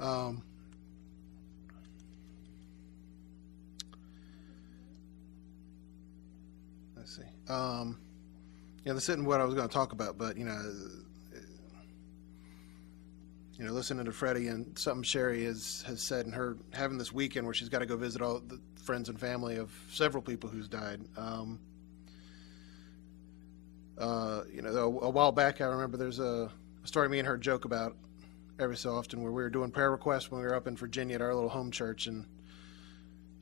Um, let's see. This isn't what I was going to talk about, but listening to Freddie and something Sherry has said, and her having this weekend where she's got to go visit all the friends and family of several people who's died. A while back, I remember there's a story me and her joke about every so often where we were doing prayer requests when we were up in Virginia at our little home church, and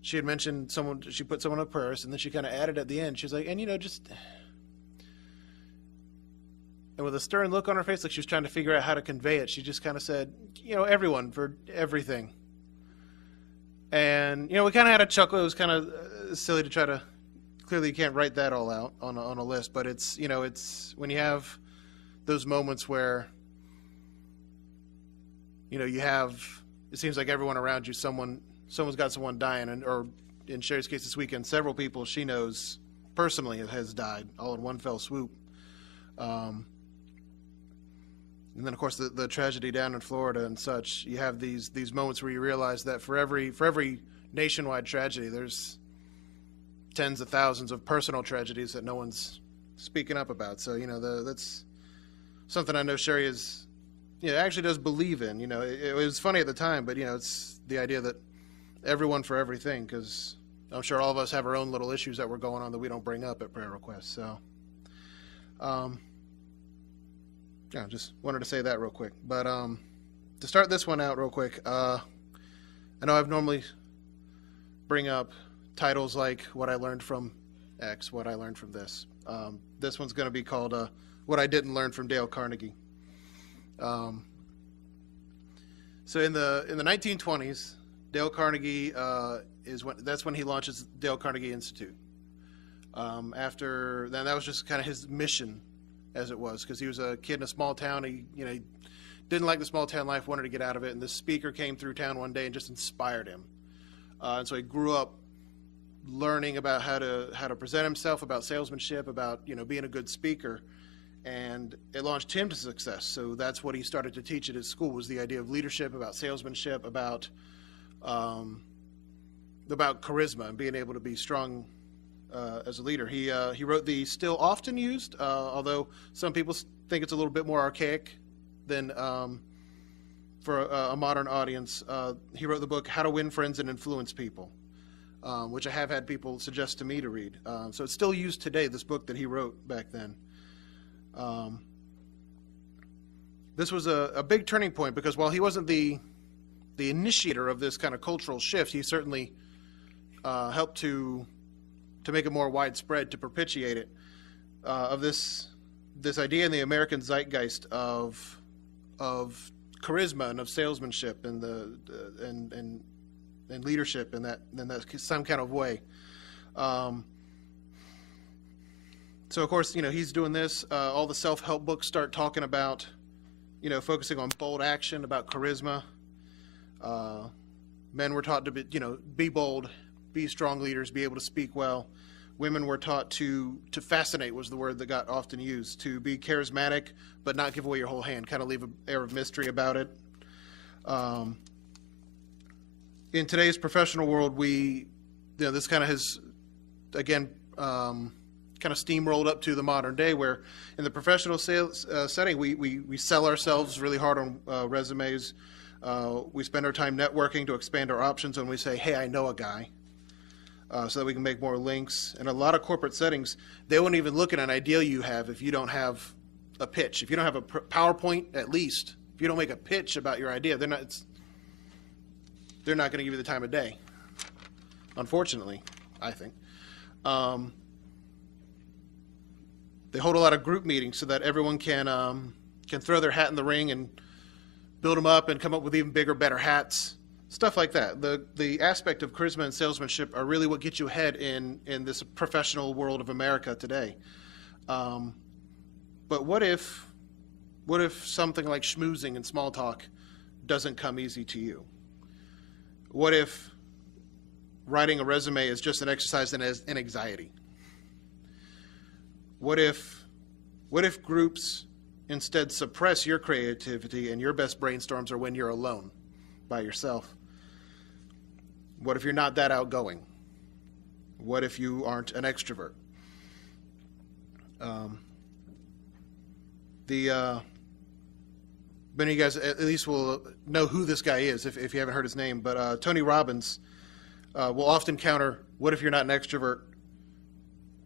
she had mentioned someone, she put someone up prayers, and then she kind of added at the end, she's like, and and with a stern look on her face, like she was trying to figure out how to convey it, she just kind of said, everyone for everything. And, we kind of had a chuckle. It was kind of silly to try to, clearly you can't write that all out on a list, but it's, it's when you have those moments where, you have, it seems like everyone around you, someone's got someone dying, or in Sherry's case this weekend, several people she knows personally has died all in one fell swoop. And then, of course, the tragedy down in Florida and such. You have these moments where you realize that for every nationwide tragedy, there's tens of thousands of personal tragedies that no one's speaking up about. So, that's something I know Sherry actually does believe in. It was funny at the time, but, it's the idea that everyone for everything, because I'm sure all of us have our own little issues that were going on that we don't bring up at prayer requests. So, just wanted to say that real quick. But to start this one out real quick, I know I've normally bring up titles like what I learned from X, what I learned from this. This one's going to be called What I Didn't Learn from Dale Carnegie. So in the 1920s, Dale Carnegie that's when he launches Dale Carnegie Institute. After then, that was just kind of his mission, as it was, because he was a kid in a small town. He didn't like the small town life, wanted to get out of it, and this speaker came through town one day and just inspired him. And so he grew up learning about how to present himself, about salesmanship, about being a good speaker, and it launched him to success. So that's what he started to teach at his school, was the idea of leadership, about salesmanship, about charisma and being able to be strong as a leader. He wrote the still often used, although some people think it's a little bit more archaic than for a modern audience. He wrote the book How to Win Friends and Influence People, which I have had people suggest to me to read. So it's still used today, this book that he wrote back then. This was a big turning point, because while he wasn't the initiator of this kind of cultural shift, he certainly helped to make it more widespread, to perpetuate it, of this idea in the American zeitgeist of charisma and of salesmanship and and leadership in that some kind of way. So of course, he's doing this. All the self-help books start talking about, focusing on bold action, about charisma. Men were taught to be bold, be strong leaders, be able to speak well. Women were taught to fascinate, was the word that got often used, to be charismatic but not give away your whole hand, kind of leave an air of mystery about it. In today's professional world, this kind of has, again, kind of steamrolled up to the modern day, where in the professional sales setting, we sell ourselves really hard on resumes. We spend our time networking to expand our options when we say, hey, I know a guy. So that we can make more links. In a lot of corporate settings, they won't even look at an idea you have if you don't have a pitch. If you don't have a PowerPoint, at least, if you don't make a pitch about your idea, they're not going to give you the time of day. Unfortunately, I think. They hold a lot of group meetings so that everyone can throw their hat in the ring and build them up and come up with even bigger, better hats. Stuff like that. The aspect of charisma and salesmanship are really what gets you ahead in this professional world of America today. But what if something like schmoozing and small talk doesn't come easy to you? What if writing a resume is just an exercise in anxiety? What if groups instead suppress your creativity and your best brainstorms are when you're alone? by yourself? What if you're not that outgoing? What if you aren't an extrovert? Many of you guys at least will know who this guy is if you haven't heard his name, but Tony Robbins will often counter, what if you're not an extrovert,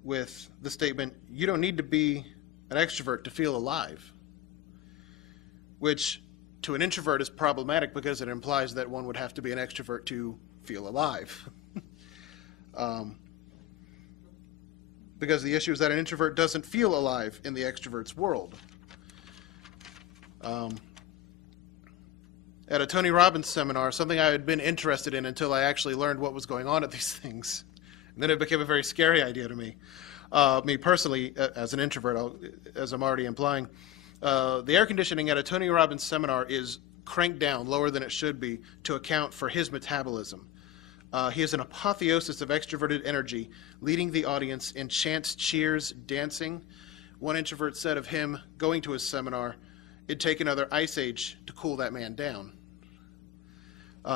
with the statement, you don't need to be an extrovert to feel alive, which to an introvert is problematic because it implies that one would have to be an extrovert to feel alive. Because the issue is that an introvert doesn't feel alive in the extrovert's world. At a Tony Robbins seminar, something I had been interested in until I actually learned what was going on at these things. And then it became a very scary idea to me. Me personally, as an introvert, as I'm already implying, the air conditioning at a Tony Robbins seminar is cranked down lower than it should be to account for his metabolism. He is an apotheosis of extroverted energy, leading the audience in chants, cheers, dancing. One introvert said of him going to his seminar, it'd take another ice age to cool that man down.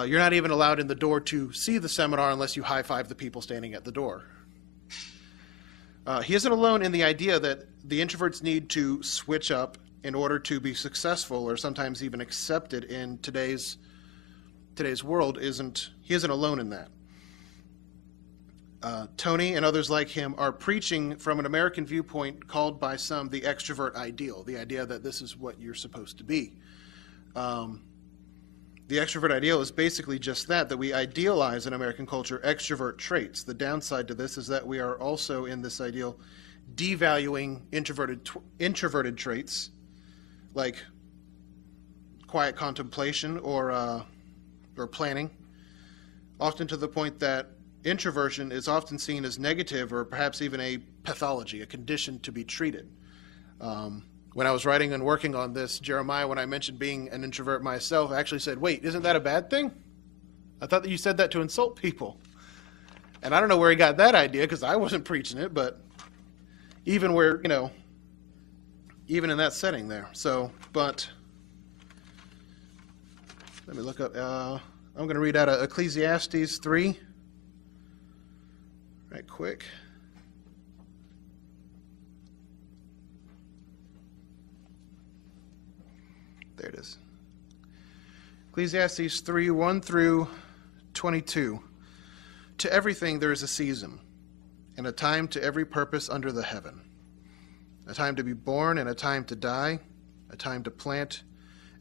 You're not even allowed in the door to see the seminar unless you high-five the people standing at the door. He isn't alone in the idea that the introverts need to switch up in order to be successful or sometimes even accepted in today's world. He isn't alone in that. Tony and others like him are preaching from an American viewpoint called by some the extrovert ideal, the idea that this is what you're supposed to be. The extrovert ideal is basically just that we idealize in American culture extrovert traits. The downside to this is that we are also in this ideal devaluing introverted traits like quiet contemplation or planning, often to the point that introversion is often seen as negative or perhaps even a pathology, a condition to be treated. When I was writing and working on this, Jeremiah, when I mentioned being an introvert myself, actually said, wait, isn't that a bad thing? I thought that you said that to insult people. And I don't know where he got that idea because I wasn't preaching it, but even even in that setting there. But let me look up, I'm going to read out of Ecclesiastes 3, right quick. There it is. Ecclesiastes 3, 1 through 22. To everything there is a season, and a time to every purpose under the heaven. A time to be born and a time to die, a time to plant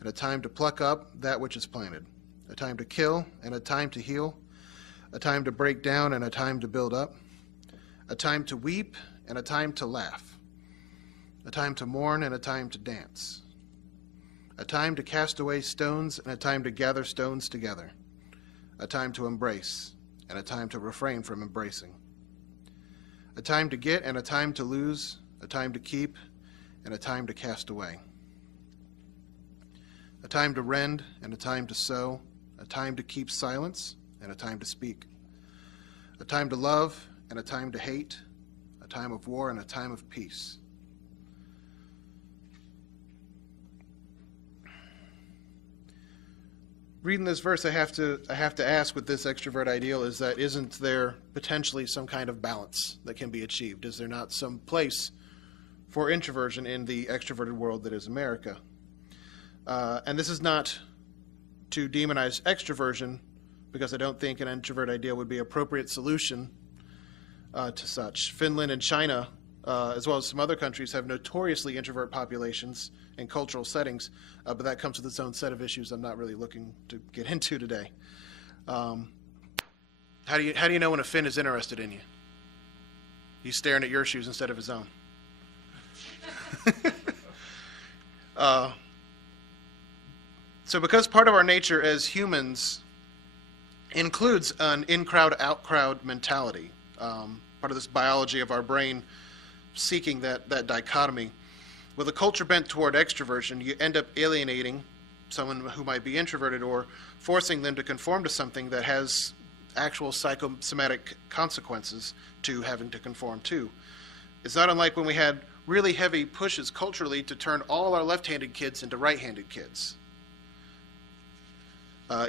and a time to pluck up that which is planted, a time to kill and a time to heal, a time to break down and a time to build up, a time to weep and a time to laugh, a time to mourn and a time to dance, a time to cast away stones and a time to gather stones together, a time to embrace and a time to refrain from embracing, a time to get and a time to lose, a time to keep and a time to cast away, a time to rend and a time to sow, a time to keep silence and a time to speak, a time to love and a time to hate, a time of war and a time of peace. Reading this verse, I have to ask with this extrovert ideal is that isn't there potentially some kind of balance that can be achieved? Is there not some place for introversion in the extroverted world that is America? And this is not to demonize extroversion, because I don't think an introvert ideal would be an appropriate solution to such. Finland and China, as well as some other countries, have notoriously introvert populations in cultural settings, but that comes with its own set of issues I'm not really looking to get into today. How do you know when a Finn is interested in you? He's staring at your shoes instead of his own. So because part of our nature as humans includes an in-crowd, out-crowd mentality, part of this biology of our brain seeking that dichotomy, with a culture bent toward extroversion, you end up alienating someone who might be introverted or forcing them to conform to something that has actual psychosomatic consequences to having to conform to. It's not unlike when we had really heavy pushes culturally to turn all our left-handed kids into right-handed kids.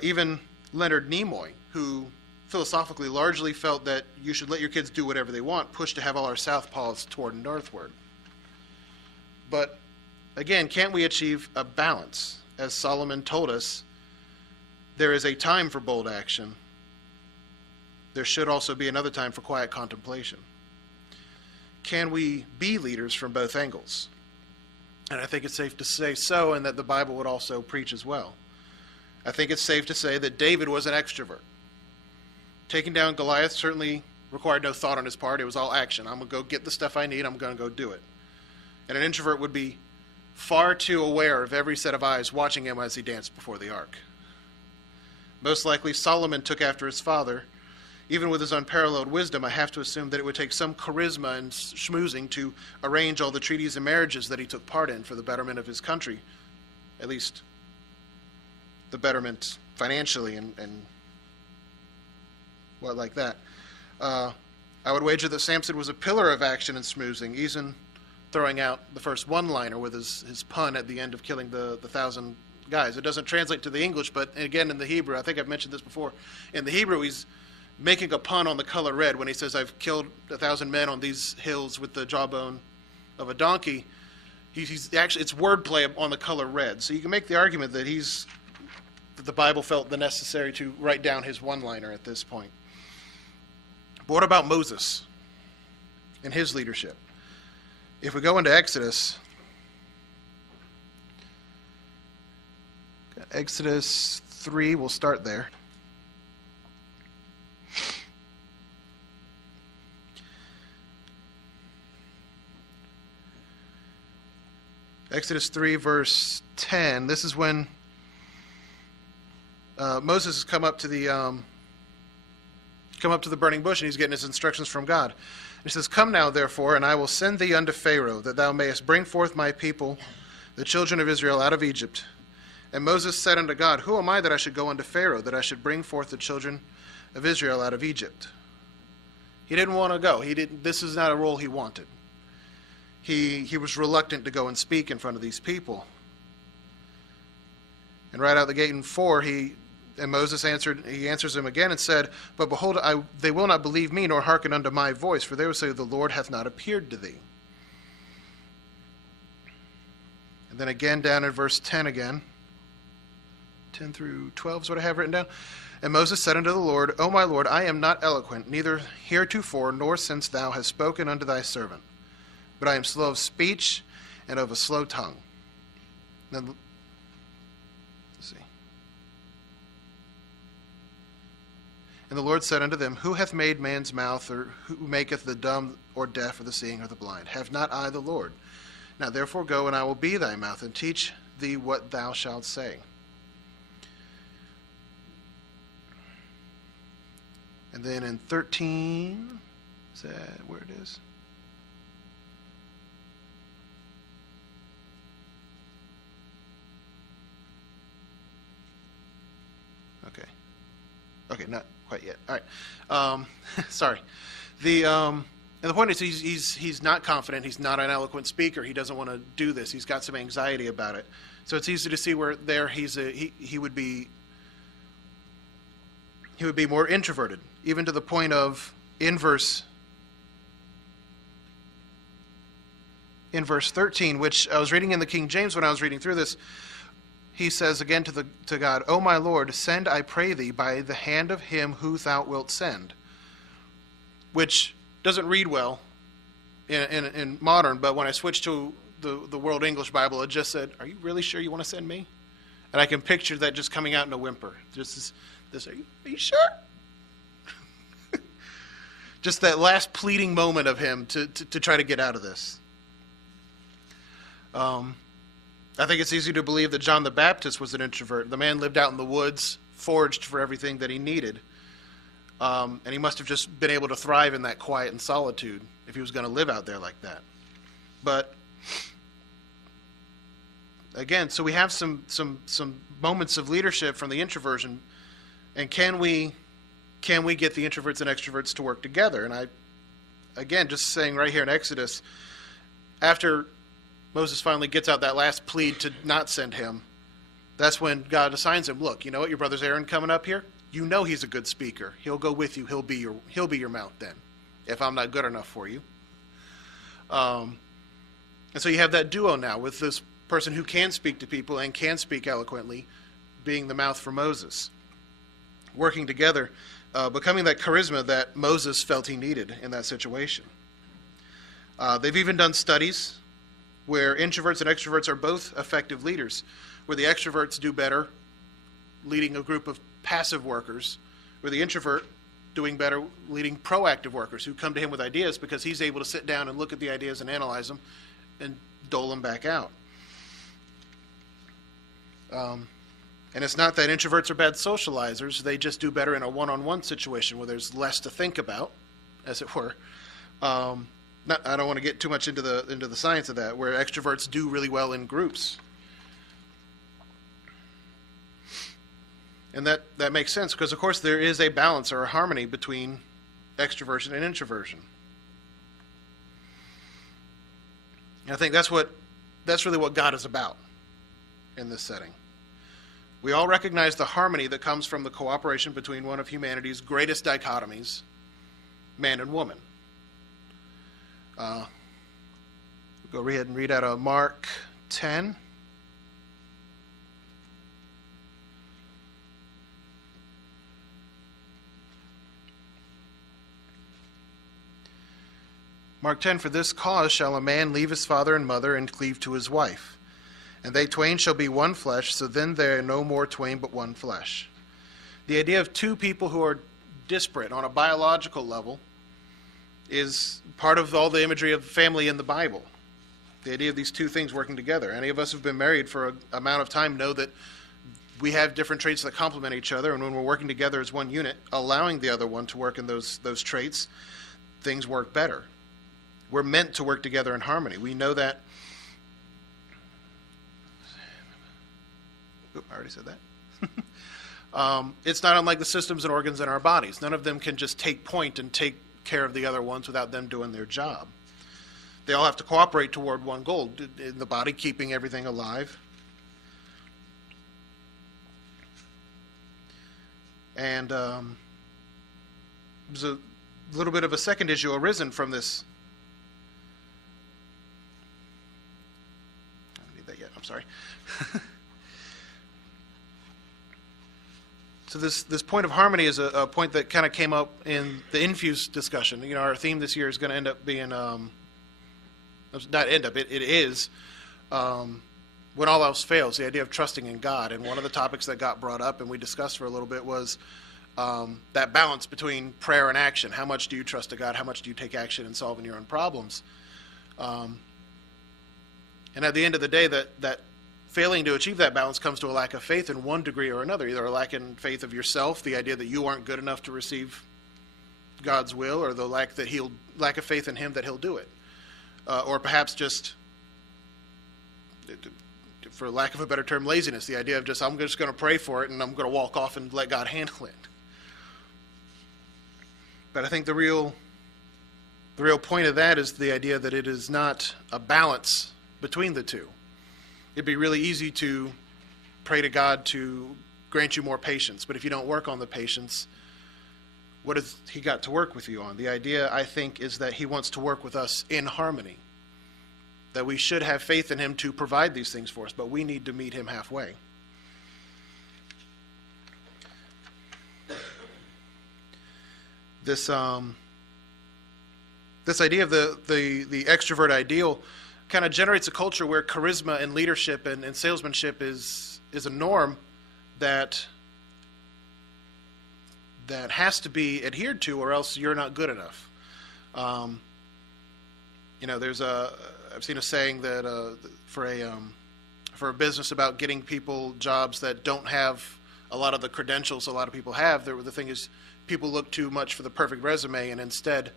Even Leonard Nimoy, who philosophically largely felt that you should let your kids do whatever they want, pushed to have all our southpaws toward northward. But again, can't we achieve a balance? As Solomon told us, there is a time for bold action. There should also be another time for quiet contemplation. Can we be leaders from both angles? And I think it's safe to say so, and that the Bible would also preach as well. I think it's safe to say that David was an extrovert. Taking down Goliath certainly required no thought on his part. It was all action. I'm going to go get the stuff I need. I'm going to go do it. And an introvert would be far too aware of every set of eyes watching him as he danced before the ark. Most likely, Solomon took after his father. Even with his unparalleled wisdom, I have to assume that it would take some charisma and schmoozing to arrange all the treaties and marriages that he took part in for the betterment of his country, at least the betterment financially and what like that. I would wager that Samson was a pillar of action and schmoozing, even throwing out the first one-liner with his pun at the end of killing the 1,000 guys. It doesn't translate to the English, but again in the Hebrew, I think I've mentioned this before, in the Hebrew he's making a pun on the color red when he says, I've killed 1,000 men on these hills with the jawbone of a donkey. He's actually, it's wordplay on the color red. So you can make the argument that the Bible felt the necessary to write down his one-liner at this point. But what about Moses and his leadership? If we go into Exodus 3, we'll start there. Exodus 3, verse 10. This is when Moses has come up to the burning bush, and he's getting his instructions from God. And he says, Come now, therefore, and I will send thee unto Pharaoh, that thou mayest bring forth my people, the children of Israel, out of Egypt. And Moses said unto God, Who am I that I should go unto Pharaoh, that I should bring forth the children of Israel out of Egypt? He didn't want to go. This is not a role he wanted. He was reluctant to go and speak in front of these people. And right out the gate in 4, Moses answers him again and said, But behold, they will not believe me, nor hearken unto my voice, for they will say, The Lord hath not appeared to thee. And then again down in verse 10 again, 10 through 12 is what I have written down. And Moses said unto the Lord, O my Lord, I am not eloquent, neither heretofore, nor since thou hast spoken unto thy servant. But I am slow of speech and of a slow tongue. Then, let's see. And the Lord said unto them, Who hath made man's mouth, or who maketh the dumb or deaf, or the seeing, or the blind? Have not I the Lord? Now therefore go, and I will be thy mouth, and teach thee what thou shalt say. And then in 13, is that where it is? Okay, not quite yet. All right. Sorry. And the point is he's not confident. He's not an eloquent speaker. He doesn't want to do this. He's got some anxiety about it. So it's easy to see where there he would be more introverted, even to the point of in verse 13, which I was reading in the King James when I was reading through this. He says again to God, O my Lord, send, I pray thee, by the hand of him who thou wilt send. Which doesn't read well in modern, but when I switched to the World English Bible, it just said, are you really sure you want to send me? And I can picture that just coming out in a whimper. Just this, are you sure? Just that last pleading moment of him to try to get out of this. I think it's easy to believe that John the Baptist was an introvert. The man lived out in the woods, foraged for everything that he needed. And he must have just been able to thrive in that quiet and solitude if he was going to live out there like that. But again, so we have some moments of leadership from the introversion. And can we get the introverts and extroverts to work together? And again, just saying right here in Exodus, after Moses finally gets out that last plea to not send him, That's when God assigns him, look, you know what, your brother's Aaron coming up here? You know he's a good speaker. He'll go with you. He'll be your mount then, if I'm not good enough for you. And so you have that duo now with this person who can speak to people and can speak eloquently, being the mouth for Moses. Working together, becoming that charisma that Moses felt he needed in that situation. They've even done studies where introverts and extroverts are both effective leaders, where the extroverts do better leading a group of passive workers, where the introvert doing better leading proactive workers who come to him with ideas because he's able to sit down and look at the ideas and analyze them and dole them back out. And it's not that introverts are bad socializers. They just do better in a one-on-one situation where there's less to think about, as it were. I don't want to get too much into the science of that, where extroverts do really well in groups. And that makes sense because, of course, there is a balance or a harmony between extroversion and introversion. And I think that's really what God is about in this setting. We all recognize the harmony that comes from the cooperation between one of humanity's greatest dichotomies, man and woman. We'll go ahead and read out of Mark 10. Mark 10, for this cause shall a man leave his father and mother and cleave to his wife, and they twain shall be one flesh, so then there are no more twain but one flesh. The idea of two people who are disparate on a biological level is part of all the imagery of family in the Bible. The idea of these two things working together. Any of us who've been married for an amount of time know that we have different traits that complement each other, and when we're working together as one unit, allowing the other one to work in those traits, things work better. We're meant to work together in harmony. We know that. Oop, I already said that. It's not unlike the systems and organs in our bodies. None of them can just take point and take care of the other ones without them doing their job. They all have to cooperate toward one goal in the body, keeping everything alive. And there's a little bit of a second issue arisen from this. I don't need that yet. I'm sorry. So this point of harmony is a point that kind of came up in the Infuse discussion. You know, our theme this year is going to end up being, it is, when all else fails, the idea of trusting in God. And one of the topics that got brought up and we discussed for a little bit was that balance between prayer and action. How much do you trust to God? How much do you take action in solving your own problems? And at the end of the day, that failing to achieve that balance comes to a lack of faith in one degree or another, either a lack in faith of yourself, the idea that you aren't good enough to receive God's will, or the lack of faith in Him that He'll do it. Or perhaps just, for lack of a better term, laziness, the idea of I'm just going to pray for it and I'm going to walk off and let God handle it. But I think the real point of that is the idea that it is not a balance between the two. It'd be really easy to pray to God to grant you more patience, but if you don't work on the patience, what has He got to work with you on? The idea, I think, is that He wants to work with us in harmony, that we should have faith in Him to provide these things for us, but we need to meet Him halfway. This idea of the extrovert ideal kind of generates a culture where charisma and leadership and salesmanship is a norm that has to be adhered to, or else you're not good enough. I've seen a saying that for a business about getting people jobs that don't have a lot of the credentials a lot of people have. The thing is, people look too much for the perfect resume and instead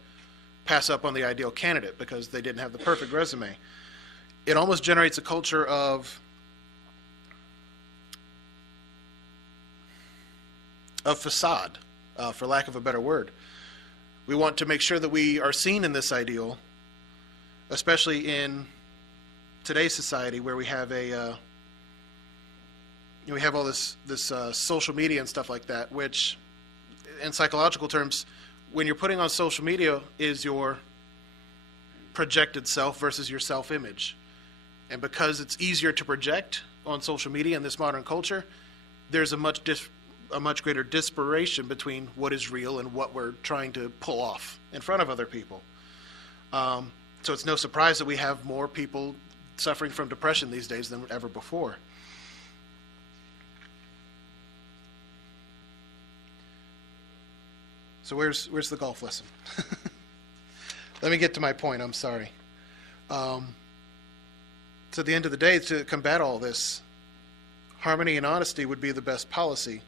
pass up on the ideal candidate because they didn't have the perfect resume. It almost generates a culture of facade, for lack of a better word. We want to make sure that we are seen in this ideal, especially in today's society where we have we have all this social media and stuff like that, which in psychological terms, when you're putting on social media is your projected self versus your self-image. And because it's easier to project on social media in this modern culture, there's a much greater disparation between what is real and what we're trying to pull off in front of other people. So it's no surprise that we have more people suffering from depression these days than ever before. So where's the golf lesson? Let me get to my point. I'm sorry. So at the end of the day, to combat all this, harmony and honesty would be the best policy.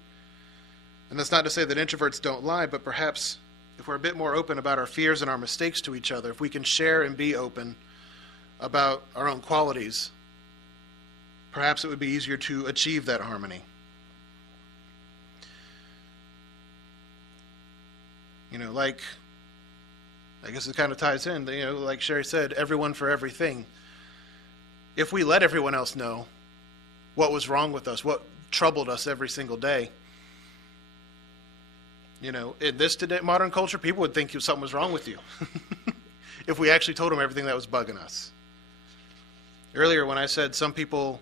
And that's not to say that introverts don't lie, but perhaps if we're a bit more open about our fears and our mistakes to each other, if we can share and be open about our own qualities, perhaps it would be easier to achieve that harmony. Like, I guess it kind of ties in, like Sherry said, everyone for everything. If we let everyone else know what was wrong with us, what troubled us every single day, in this today modern culture, people would think something was wrong with you if we actually told them everything that was bugging us. Earlier when I said some people,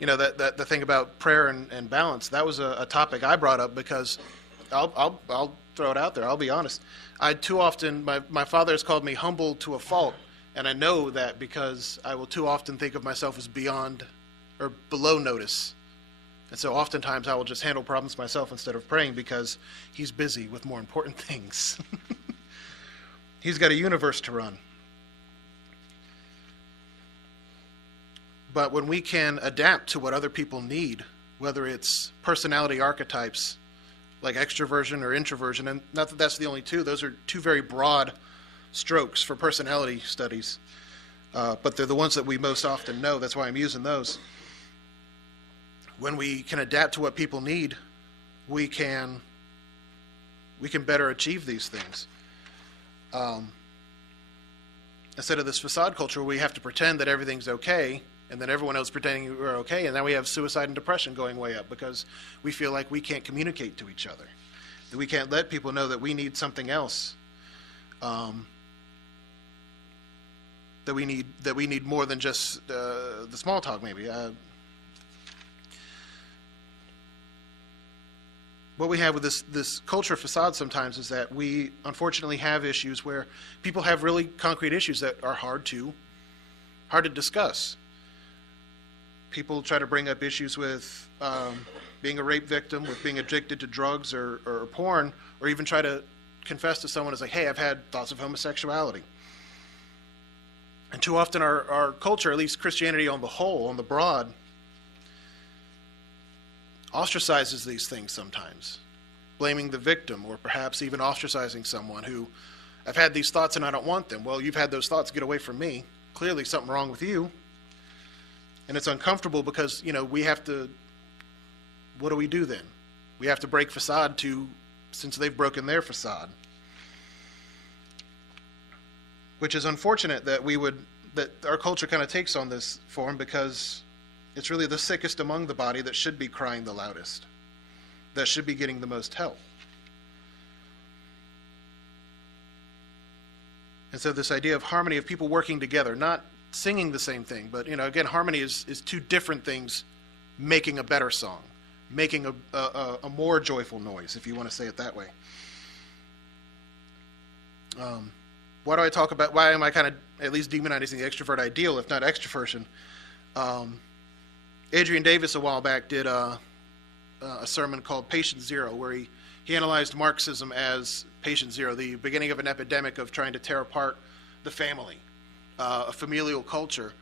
that the thing about prayer and balance, that was a topic I brought up because I'll throw it out there. I'll be honest. I too often, my father has called me humble to a fault, and I know that because I will too often think of myself as beyond or below notice. And so oftentimes I will just handle problems myself instead of praying because he's busy with more important things. He's got a universe to run. But when we can adapt to what other people need, whether it's personality archetypes like extroversion or introversion, and not that that's the only two, those are two very broad strokes for personality studies, but they're the ones that we most often know. That's why I'm using those. When we can adapt to what people need, we can better achieve these things. Instead of this facade culture where we have to pretend that everything's okay, and then everyone else pretending we're okay, and then we have suicide and depression going way up because we feel like we can't communicate to each other, that we can't let people know that we need something else, that we need more than just the small talk maybe. What we have with this culture facade sometimes is that we unfortunately have issues where people have really concrete issues that are hard to discuss. People try to bring up issues with being a rape victim, with being addicted to drugs or porn, or even try to confess to someone as like, hey, I've had thoughts of homosexuality. And too often our culture, at least Christianity on the whole, on the broad, ostracizes these things sometimes, blaming the victim or perhaps even ostracizing someone who, I've had these thoughts and I don't want them. Well, you've had those thoughts, get away from me. Clearly something wrong with you. And it's uncomfortable because, we have to, what do we do then? We have to break facade since they've broken their facade. Which is unfortunate that that our culture kind of takes on this form because it's really the sickest among the body that should be crying the loudest, that should be getting the most help. And so this idea of harmony, of people working together, not singing the same thing, but again, harmony is two different things making a better song, making a more joyful noise, if you want to say it that way. Why am I kind of at least demonizing the extrovert ideal, if not extroversion? Adrian Davis a while back did a sermon called Patient Zero, where he analyzed Marxism as patient zero, the beginning of an epidemic of trying to tear apart the family, a familial culture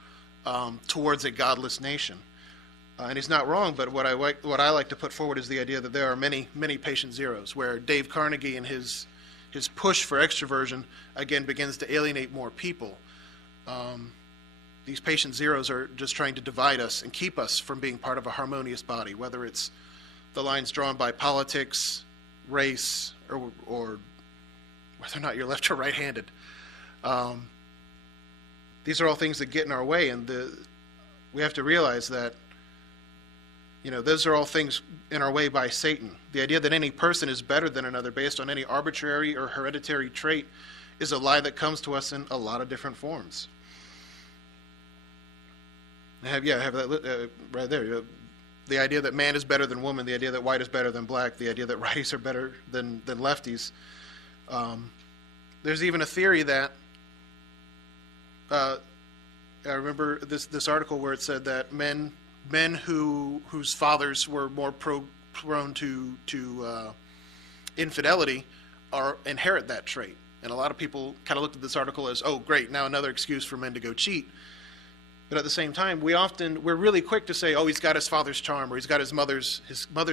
towards a godless nation. And he's not wrong, but what I like to put forward is the idea that there are many, many patient zeros, where Dave Carnegie and his push for extroversion, again, begins to alienate more people. These patient zeros are just trying to divide us and keep us from being part of a harmonious body, whether it's the lines drawn by politics, race, or whether or not you're left or right-handed. These are all things that get in our way, and we have to realize that those are all things in our way by Satan. The idea that any person is better than another based on any arbitrary or hereditary trait is a lie that comes to us in a lot of different forms. I have that right there. The idea that man is better than woman, the idea that white is better than black, the idea that righties are better than lefties. There's even a theory that, I remember this article where it said that men whose fathers were more prone to infidelity inherit that trait. And a lot of people kind of looked at this article as, oh, great, now another excuse for men to go cheat. But at the same time, we're really quick to say, oh, he's got his father's charm, or he's got his mother's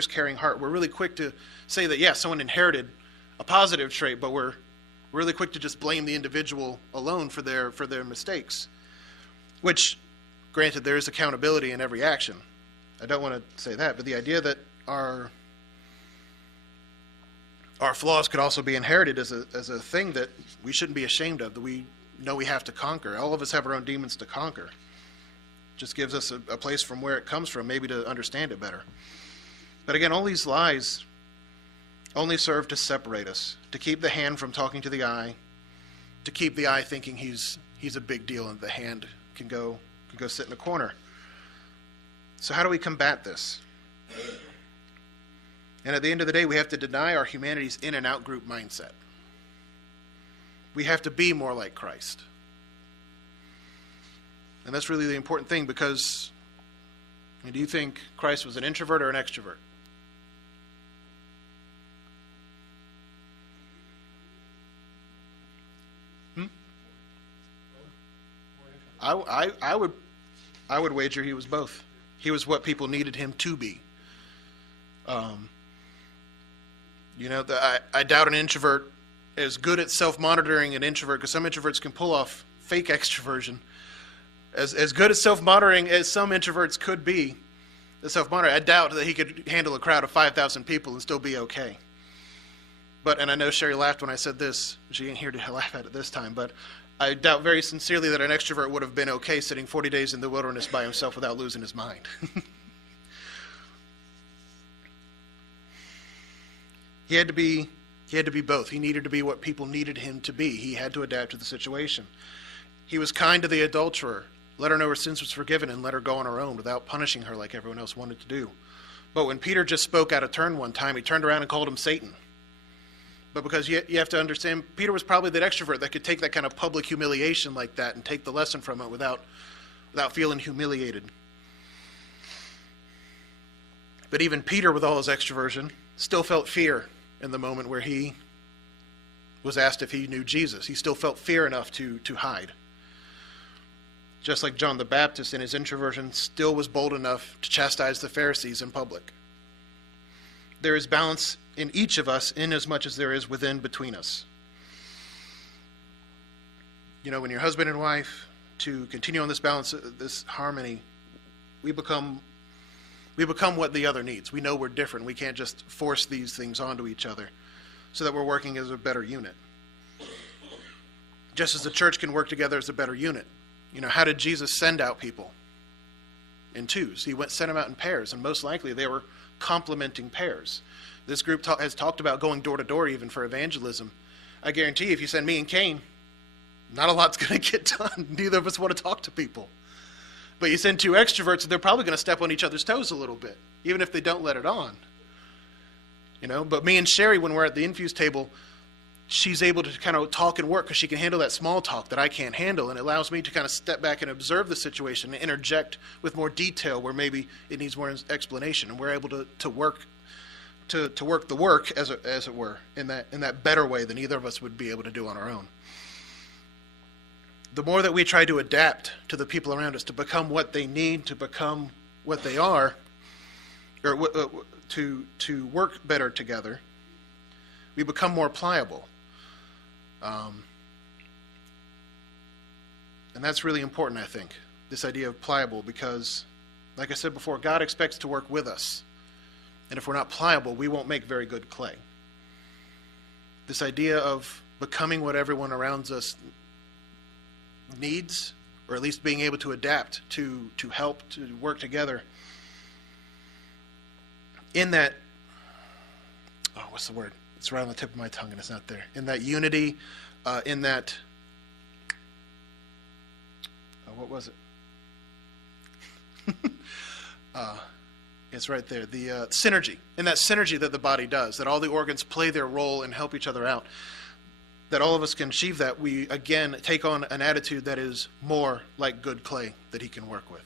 caring heart. We're really quick to say that, yeah, someone inherited a positive trait, but we're really quick to just blame the individual alone for their mistakes. Which, granted, there is accountability in every action. I don't want to say that, but the idea that our flaws could also be inherited as a thing that we shouldn't be ashamed of, that we know we have to conquer. All of us have our own demons to conquer. Just gives us a place from where it comes from, maybe to understand it better. But again, all these lies only serve to separate us, to keep the hand from talking to the eye, to keep the eye thinking he's a big deal and the hand can go sit in a corner. So how do we combat this? And at the end of the day, we have to deny our humanity's in and out group mindset. We have to be more like Christ. And that's really the important thing, because do you think Christ was an introvert or an extrovert? I would wager he was both. He was what people needed him to be. I doubt an introvert is good at self-monitoring an introvert, because some introverts can pull off fake extroversion. As good at self-monitoring as some introverts could be, I doubt that he could handle a crowd of 5,000 people and still be okay. And I know Sherry laughed when I said this. She ain't here to laugh at it this time, but I doubt very sincerely that an extrovert would have been okay sitting 40 days in the wilderness by himself without losing his mind. He had to be both. He needed to be what people needed him to be. He had to adapt to the situation. He was kind to the adulterer, let her know her sins was forgiven, and let her go on her own without punishing her like everyone else wanted to do. But when Peter just spoke out of turn one time, he turned around and called him Satan. But because you have to understand, Peter was probably that extrovert that could take that kind of public humiliation like that and take the lesson from it without feeling humiliated. But even Peter, with all his extroversion, still felt fear in the moment where he was asked if he knew Jesus. He still felt fear enough to hide. Just like John the Baptist in his introversion still was bold enough to chastise the Pharisees in public. There is balance in each of us in as much as there is within between us. When you're husband and wife, to continue on this balance, this harmony, we become what the other needs. We know we're different. We can't just force these things onto each other so that we're working as a better unit. Just as the church can work together as a better unit. How did Jesus send out people? In twos. He sent them out in pairs, and most likely they were complementing pairs. This group has talked about going door to door even for evangelism. I guarantee you, if you send me and Kane, not a lot's going to get done. Neither of us want to talk to people. But you send two extroverts, they're probably going to step on each other's toes a little bit, even if they don't let it on. But me and Sherry, when we're at the infuse table, she's able to kind of talk and work because she can handle that small talk that I can't handle, and it allows me to kind of step back and observe the situation and interject with more detail where maybe it needs more explanation, and we're able to work the work as it were in that better way than either of us would be able to do on our own. The more that we try to adapt to the people around us to become what they need, to become what they are, or to work better together, we become more pliable. And that's really important, I think, this idea of pliable, because, like I said before, God expects to work with us. And if we're not pliable, we won't make very good clay. This idea of becoming what everyone around us needs, or at least being able to adapt, to help, to work together, in that, what's the word? It's right on the tip of my tongue and it's not there. In that unity, in that, what was it? It's right there. The synergy. In that synergy that the body does, that all the organs play their role and help each other out. That all of us can achieve that, we again take on an attitude that is more like good clay that he can work with.